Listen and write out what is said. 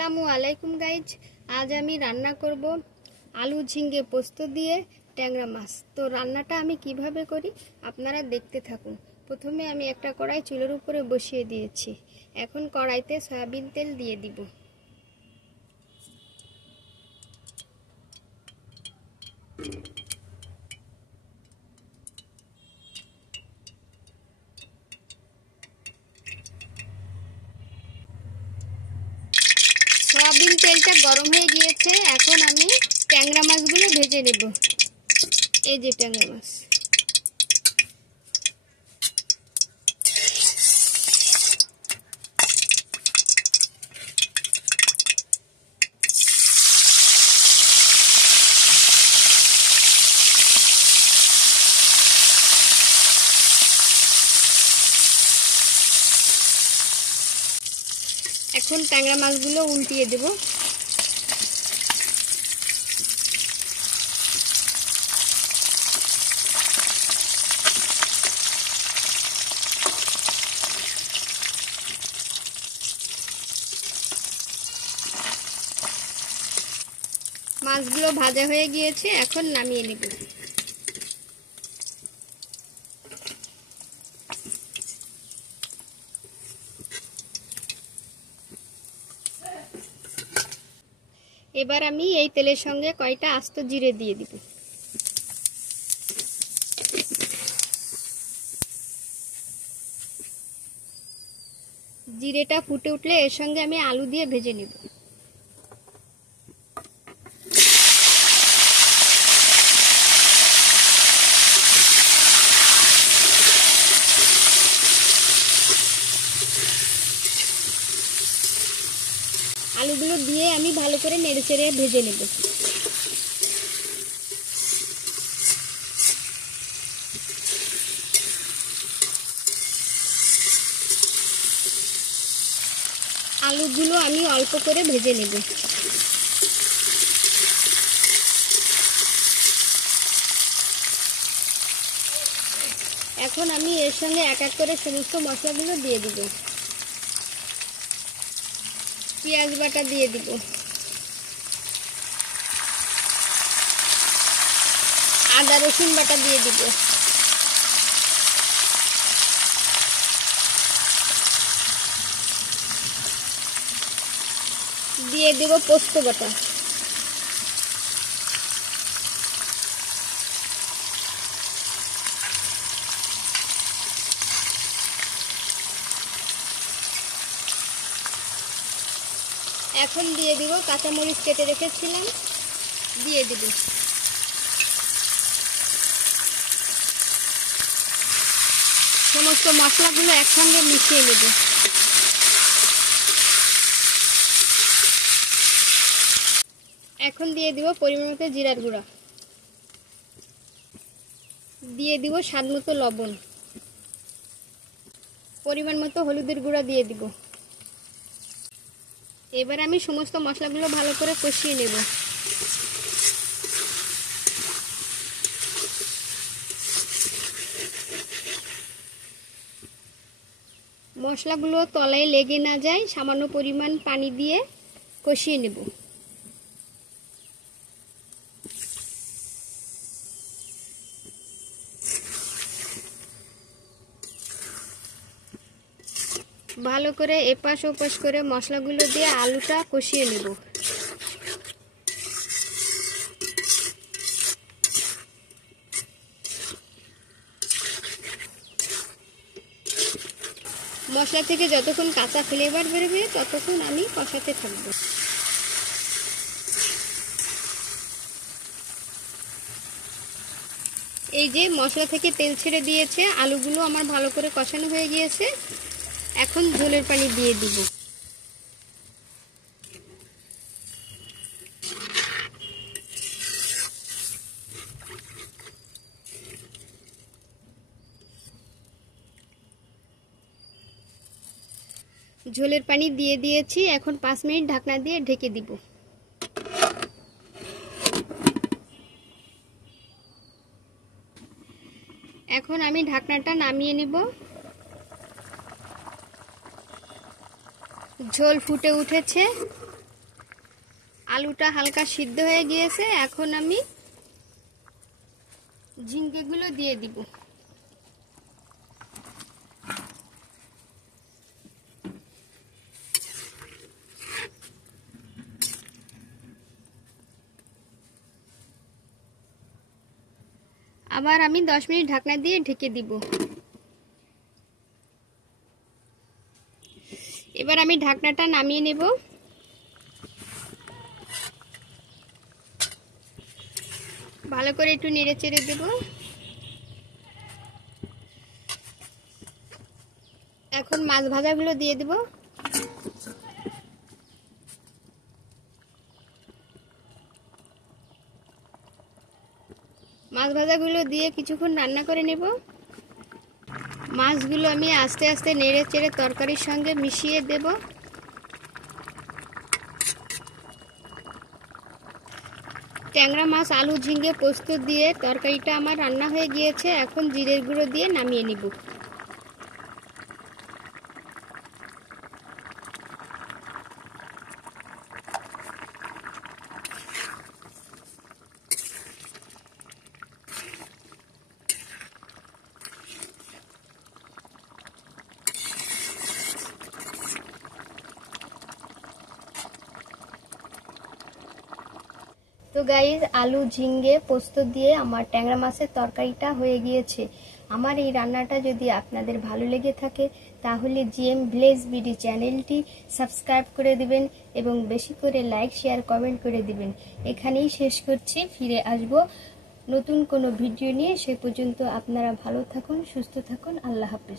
আসসালামু আলাইকুম গাইজ, আজ আমি রান্না করব আলু ঝিঙ্গে পোস্ত দিয়ে ট্যাংরা মাছ। তো রান্নাটা আমি কিভাবে করি আপনারা দেখতে থাকুন। প্রথমে আমি একটা কড়াই চুলার উপরে বসিয়ে দিয়েছি। এখন কড়াইতে সয়াবিন তেল দিয়ে দিব। সয়াবিন তেলটা গরম হয়ে গিয়েছে। এখন আমি ট্যাংরা মাছগুলো ভেজে নেব। এই যে ট্যাংরা মাছ, এখন ট্যাংরা মাছগুলো উল্টিয়ে দেব। মাছগুলো ভাজা হয়ে গিয়েছে, এখন নামিয়ে নেব। এবার আমি এই তেলের সঙ্গে কয়টা আস্ত জিরে দিয়ে দিব। জিরেটা ফুটে উঠলে এর সঙ্গে আমি আলু দিয়ে ভেজে নেব। আলুগুলো দিয়ে আমি ভালো করে নেড়েচেড়ে ভেজে নেব। আলুগুলো আমি অল্প করে ভেজে নেব। এখন আমি এর সঙ্গে এক এক করে সমস্ত মশলাগুলো দিয়ে দিব। পেঁয়াজ বাটা দিয়ে দিব, আদা রসুন বাটা দিয়ে দিব, দিয়ে দেব পোস্ত বাটা। এখন দিয়ে দিব কাঁচামরিচ কেটে রেখেছিলাম, দিয়ে দিব। সমস্ত মশলাগুলো একসঙ্গে মিশিয়ে নেব। এখন দিয়ে দিব পরিমাণ মতো জিরার গুঁড়া, দিয়ে দিব স্বাদ মতো লবণ, পরিমাণ মতো হলুদের গুঁড়া দিয়ে দিব। এবার আমি সমস্ত মশলাগুলো ভালো করে কষিয়ে নেব। মশলাগুলো তলায় লেগে না যায় সামান্য পরিমাণ পানি দিয়ে কষিয়ে নেব। ভালো করে এপাশ ওপাশ করে মশলাগুলো দিয়ে আলুটা কষিয়ে নেব। মশলা থেকে যতক্ষণ কাঁচা ফ্লেভার বেরোবে ততক্ষণ আমি কষাতে থাকব। এই যে মশলা থেকে তেল ছেড়ে দিয়েছে, আলুগুলো আমার ভালো করে কষানো হয়ে গিয়েছে। এখন ঝোলের পানি দিয়ে দিব। ঝোলের পানি দিয়ে দিয়েছি, এখন 5 মিনিট ঢাকনা দিয়ে ঢেকে দিব। এখন আমি ঢাকনাটা নামিয়ে নিব। ঝোল ফুটে উঠেছে, আলুটা হালকা সিদ্ধ হয়ে গিয়েছে, এখন আমি ঝিঙ্গেগুলো দিয়ে দিব। আবার আমি 10 মিনিট ঢাকনা দিয়ে ঢেকে দিব। এবার আমি ঢাকনাটা নামিয়ে নেব। ভালো করে একটু নেড়ে চেড়ে দেব। এখন মাছ ভাজাগুলো দিয়ে দেব। মাছ ভাজাগুলো দিয়ে কিছুক্ষণ রান্না করে নেব। মাছগুলো আমি আস্তে আস্তে নেড়ে চেড়ে তরকারির সঙ্গে মিশিয়ে দেব। ট্যাংরা মাছ আলু ঝিঙ্গে পোস্ত দিয়ে তরকারিটা আমার রান্না হয়ে গিয়েছে। এখন জিরের গুঁড়ো দিয়ে নামিয়ে নিব। তো গাইস, আলু ঝিঙ্গে পোস্ত দিয়ে আমার ট্যাংরা মাছের তরকারিটা হয়ে গিয়েছে। আমার এই রান্নাটা যদি আপনাদের ভালো লেগে থাকে তাহলে জিএম ভিলেজ বিডি চ্যানেলটি সাবস্ক্রাইব করে দিবেন এবং বেশি করে লাইক শেয়ার কমেন্ট করে দিবেন। এখানেই শেষ করছি, ফিরে আসব নতুন কোনো ভিডিও নিয়ে। সে পর্যন্ত আপনারা ভালো থাকুন, সুস্থ থাকুন। আল্লাহ হাফেজ।